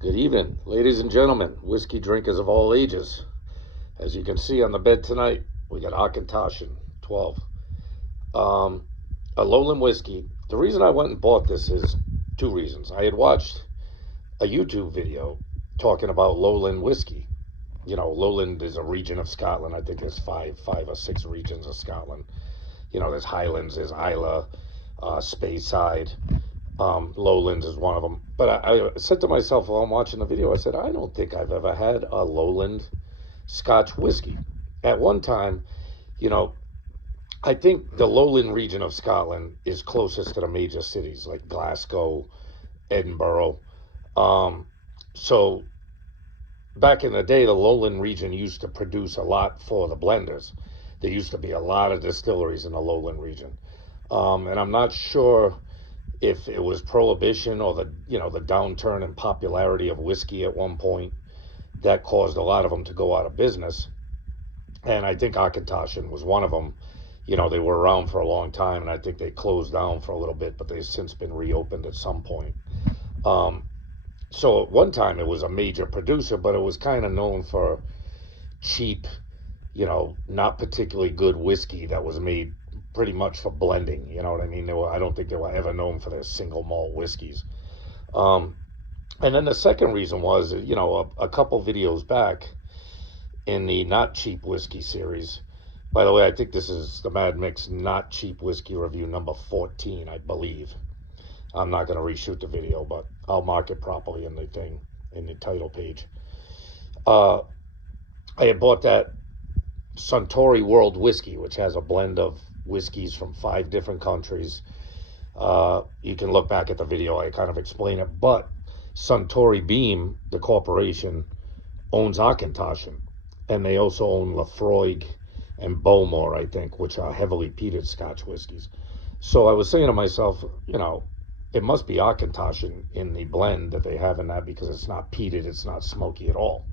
Good evening, ladies and gentlemen, whiskey drinkers of all ages. As you can see on the bed tonight, we got Auchentoshen 12. A lowland whiskey. The reason I went and bought this is two reasons. I had watched a YouTube video talking about lowland whiskey. You know, lowland is a region of Scotland. I think there's five or six regions of Scotland. You know, there's Highlands, there's Islay, Speyside. Lowlands is one of them. But I said to myself while I'm watching the video, I said, I don't think I've ever had a lowland Scotch whiskey. At one time, you know, I think the lowland region of Scotland is closest to the major cities like Glasgow, Edinburgh. So back in the day, the lowland region used to produce a lot for the blenders. There used to be a lot of distilleries in the lowland region. And I'm not sure if it was prohibition or the downturn in popularity of whiskey at one point that caused a lot of them to go out of business. And I think Auchentoshen was one of them. You know, they were around for a long time, and I think they closed down for a little bit, but they've since been reopened at some point. So at one time it was a major producer, but it was kind of known for cheap, not particularly good whiskey that was made pretty much for blending. You know what I mean? I don't think they were ever known for their single malt whiskeys. And then the second reason was, a couple videos back in the Not Cheap Whiskey series. By the way, I think this is the Mad Mix Not Cheap Whiskey review number 14, I believe. I'm not going to reshoot the video, but I'll mark it properly in the title page. I had bought that Suntory World Whiskey, which has a blend of whiskeys from 5 different countries. You can look back at the video, I kind of explain it. But Suntory Beam, the corporation, owns Auchentoshen, and they also own Laphroaig and Bowmore, I think, which are heavily peated Scotch whiskeys. So I was saying to myself, it must be Auchentoshen in the blend that they have in that, because it's not peated, it's not smoky at all.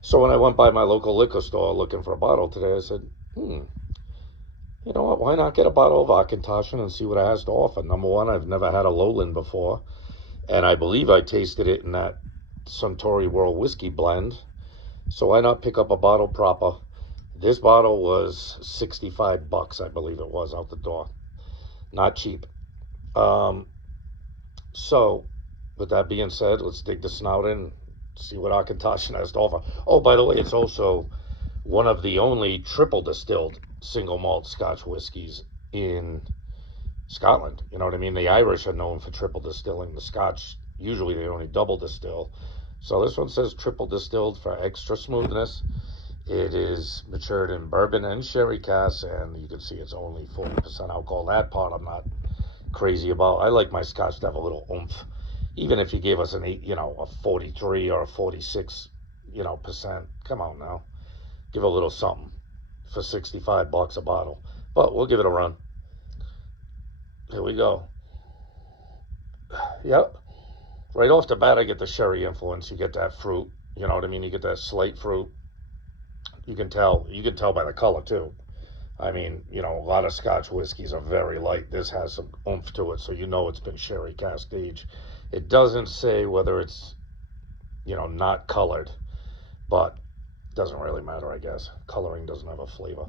So when I went by my local liquor store looking for a bottle today, I said, you know what, why not get a bottle of Auchentoshen and see what it has to offer? Number one, I've never had a lowland before, and I believe I tasted it in that Suntory World Whiskey blend, so why not pick up a bottle proper? This bottle was $65, I believe it was, out the door. Not cheap. So with that being said, let's dig the snout in, see what Auchentoshen has to offer. Oh, by the way, it's also one of the only triple distilled single malt Scotch whiskies in Scotland. You know what I mean? The Irish are known for triple distilling. The Scotch, usually they only double distill. So this one says triple distilled for extra smoothness. It is matured in bourbon and sherry casks, and you can see it's only 40% alcohol. That part I'm not crazy about. I like my Scotch to have a little oomph. Even if you gave us a 43 or a 46, percent. Come on now. Give a little something for $65 a bottle. But we'll give it a run. Here we go. Yep. Right off the bat, I get the sherry influence. You get that fruit. You know what I mean? You get that slight fruit. You can tell by the color too. I mean, a lot of Scotch whiskeys are very light. This has some oomph to it, so it's been sherry cask aged. It doesn't say whether it's, not colored, but it doesn't really matter, I guess. Coloring doesn't have a flavor.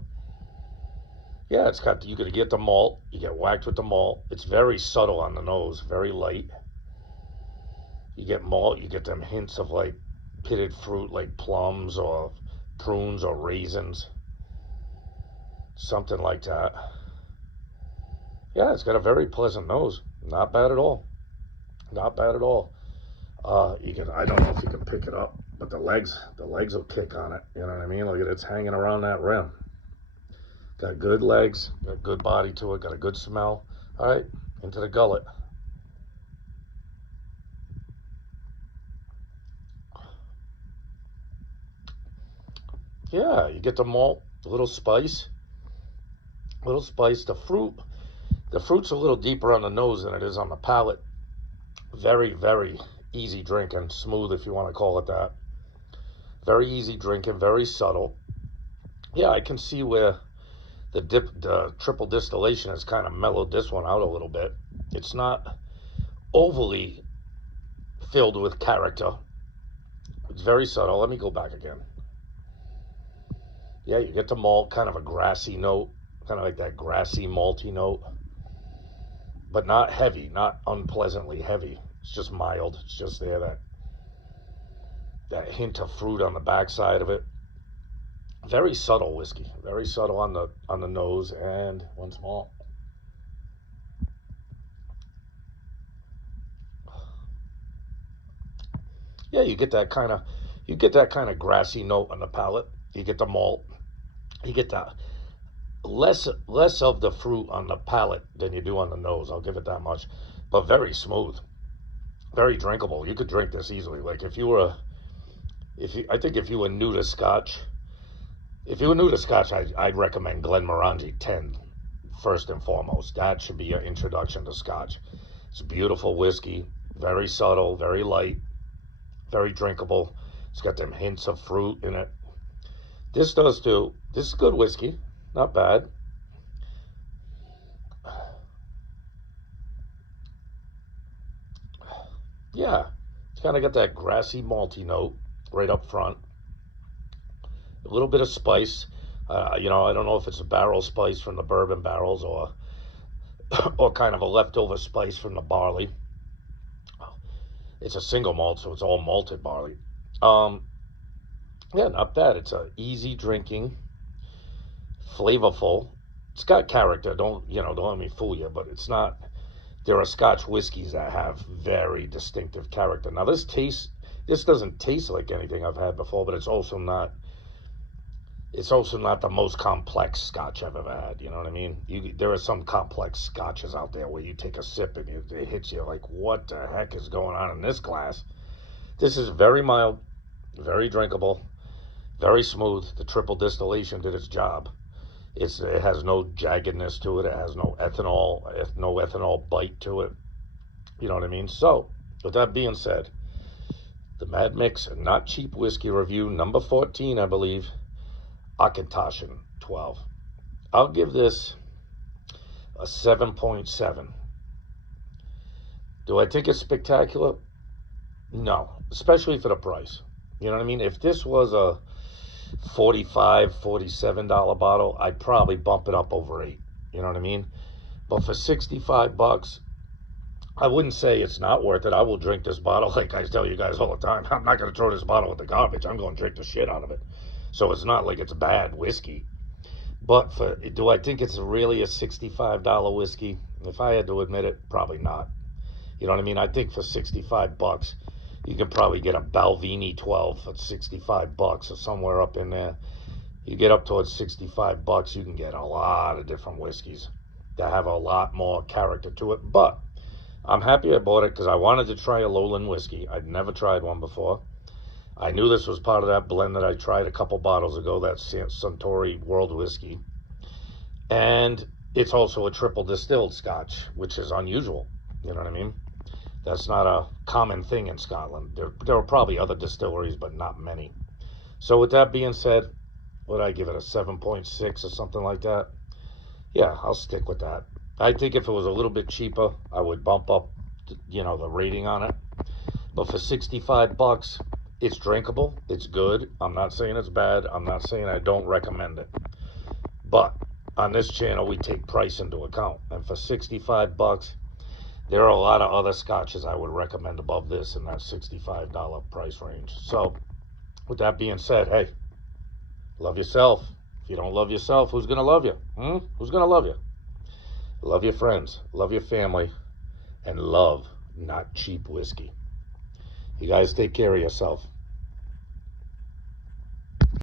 Yeah, you could get the malt. You get whacked with the malt. It's very subtle on the nose, very light. You get malt, you get them hints of like pitted fruit, like plums or prunes or raisins. Something like that. Yeah, it's got a very pleasant nose. Not bad at all. Not bad at all. I don't know if you can pick it up, but the legs will kick on it. You know what I mean? Look at it, it's hanging around that rim. Got good legs, got good body to it, got a good smell. All right, into the gullet. Yeah, you get the malt, a little spice. The fruit's a little deeper on the nose than it is on the palate. Very, very easy drinking, smooth if you want to call it that. Very easy drinking, very subtle. Yeah, I can see where the triple distillation has kind of mellowed this one out a little bit. It's not overly filled with character. It's very subtle. Let me go back again. Yeah, you get the malt, kind of a grassy note, kind of like that grassy malty note, but not heavy, not unpleasantly heavy. It's just mild. It's just there, that hint of fruit on the backside of it. Very subtle whiskey, very subtle on the nose, and once more. Yeah, you get that kind of grassy note on the palate. You get the malt. You get the less of the fruit on the palate than you do on the nose. I'll give it that much, but very smooth, very drinkable. You could drink this easily. Like I think if you were new to Scotch, I'd recommend Glenmorangie 10 first and foremost. That should be your introduction to Scotch. It's beautiful whiskey, very subtle, very light, very drinkable. It's got them hints of fruit in it. This does too. This is good whiskey, not bad. Yeah, it's kind of got that grassy malty note right up front. A little bit of spice. I don't know if it's a barrel spice from the bourbon barrels or or kind of a leftover spice from the barley. It's a single malt, so it's all malted barley. Um, yeah, not bad. It's a easy drinking, flavorful. It's got character. Don't let me fool you, but it's not. There are Scotch whiskeys that have very distinctive character. Now this doesn't taste like anything I've had before, but it's also not the most complex Scotch I've ever had. You know what I mean? There are some complex Scotches out there where you take a sip and it hits you like, what the heck is going on in this glass? This is very mild, very drinkable, very smooth. The triple distillation did its job. It has no jaggedness to it. It has no ethanol bite to it. You know what I mean? So, with that being said, the Mad Mix Not Cheap Whiskey Review number 14, I believe, Auchentoshen 12. I'll give this a 7.7. Do I think it's spectacular? No, especially for the price. You know what I mean? If this was a $47 bottle, I'd probably bump it up over 8. You know what I mean? But for $65, I wouldn't say it's not worth it. I will drink this bottle like I tell you guys all the time. I'm not going to throw this bottle with the garbage. I'm going to drink the shit out of it. So it's not like it's bad whiskey. But do I think it's really a $65 whiskey? If I had to admit it, probably not. You know what I mean? I think for $65, you can probably get a Balvenie 12 for $65 or somewhere up in there. You get up towards $65, you can get a lot of different whiskeys that have a lot more character to it. But I'm happy I bought it because I wanted to try a lowland whiskey. I'd never tried one before. I knew this was part of that blend that I tried a couple bottles ago, that Suntory World Whiskey. And it's also a triple distilled Scotch, which is unusual. You know what I mean? That's not a common thing in Scotland. There are probably other distilleries, but not many. So with that being said, would I give it a 7.6 or something like that? Yeah, I'll stick with that. I think if it was a little bit cheaper, I would bump up, the rating on it. But for $65, it's drinkable. It's good. I'm not saying it's bad. I'm not saying I don't recommend it. But on this channel, we take price into account. And for $65, there are a lot of other Scotches I would recommend above this in that $65 price range. So with that being said, hey, love yourself. If you don't love yourself, who's going to love you? Who's going to love you? Love your friends, love your family, and love not cheap whiskey. You guys take care of yourself.